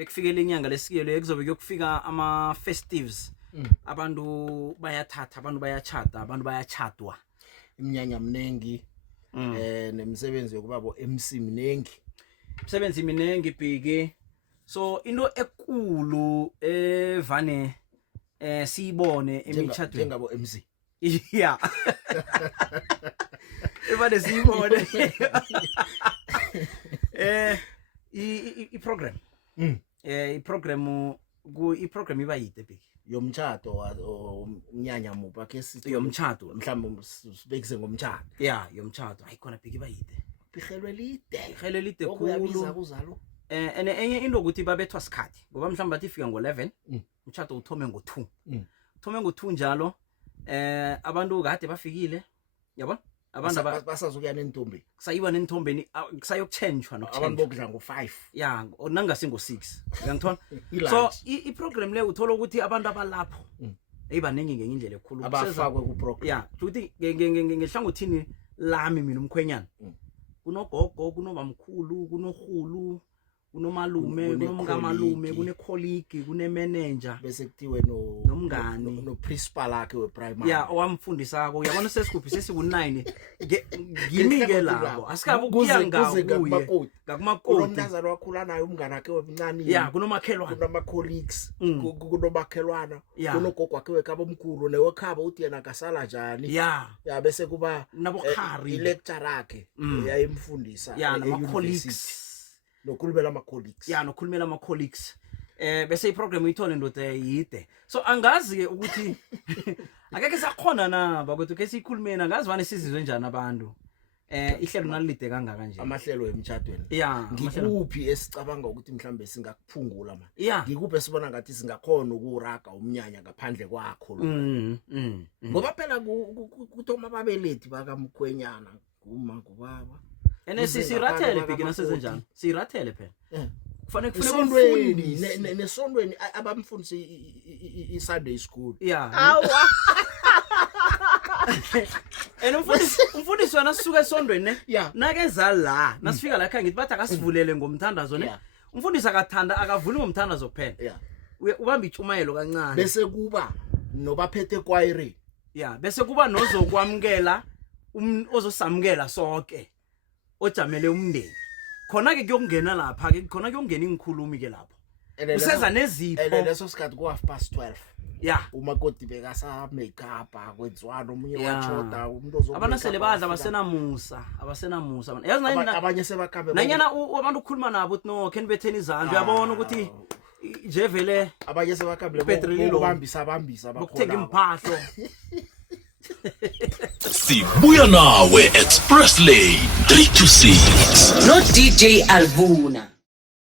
bekufikele inyanga lesikelo ekuzobe kuyokufika ama festives abantu bayathatha abantu bayachata abantu bayachadwa iminyanya mnengi nemisebenzi yokubabo MC mnengi imisebenzi minengi bheke so into ekulu evane siyibone emithadweni njengabo MC yeah evane siyibone i-program i-program iba yide bheke yomtchado umnyanya mupha ke sithi yomtchado mhlawumbe sibekise ngomtchado yomtchado ayikhona bheke iba yide bihelwe bihelwe lide kuyabiza kuzalo ene enye into ukuthi babethwa sikhathi ngoba mhlawumbe bathi ifika ngo11 umtchado uthome ngo2 uthome ngo2 njalo abantu kade bafikile yabona abantu basazokuya nentombi kusayiwa nentombeni kusayokutshentshwa abantu bokudla ngo5 yeah nangasi ngo6 ngiyangithola so i-program le uthola ukuthi abantu abalapho eyibaningi ngenye indlela ekhulu abafakwe ku program yeah ukuthi ngehlangothini lami mina umkhwenyana kunogogo kunobamkhulu kunohulu kunomalume kunomkamalume kunecolleague kunemanager bese kuthiwe nomngani no principal akhe weprimary yeah owamfundisako uyabona sesikuphi sesiku9 ngimike labo asikabe ukuya ngakuye ngakumakoti umntazana wakhula naye umngane wakhe wemncane yeah kunomakhelwana kunama colleagues kunomakhelwana kunogogo wakhe wekabomkhulu newekhaba uthi yena kasala njani yeah bese kuba nabokhari i-lecture yakhe yayimfundisa nama colleagues nokhulumela ama colleagues nokhulumela ama colleagues bese iprogram uyithole ndoda yide so angazi ke ukuthi akeke sakhona na bakwethu ke sikhulumena ngazi vane sizizwe njani abantu ihlelo nalide kangaka nje amahlelo emtchadweni ngikuphi esicabanga ukuthi mhlambe singakuphungula manje ngikuphi esibona ngathi singakhona ukuraga umnyanya ngaphandle kwakho lo ngoba phela kuthoma ababelethi bakamkhwenyana uma kubaba ene sirathele bhekina sezenjani sirathele phela kufanele esondweni nesondweni abamfundisi i-Sunday school awa ene umfundisi wena sisuka esondweni nakeza la nasifika la ekhaya ngithi bathi akasivulele ngomthandazo ne umfundisi akathanda akavuli ngomthandazo kuphela ubamba ichumayelo kancane bese kuba nobaphethe choir bese kuba nozokwamukela ozosamukela sonke ojamele umndeni khona ke kuyongena lapha ke khona kuyongena ingikhulumi ke lapho useza nezipho leso sikhathi ku 12:30 umakoti bekasa make up akwenziwana omunye wachoda umuntu ozoba abana sele badla abasenamusa yazi nanyana abanye sebakhambe nanyana abantu ukukhuluma nabo uthi no can betheni izandla uyabona ukuthi nje vele abanye sebakhambe bambisa bakuthenga imphahlo Sibuya nawe Express Lane 326 no DJ Alvuna.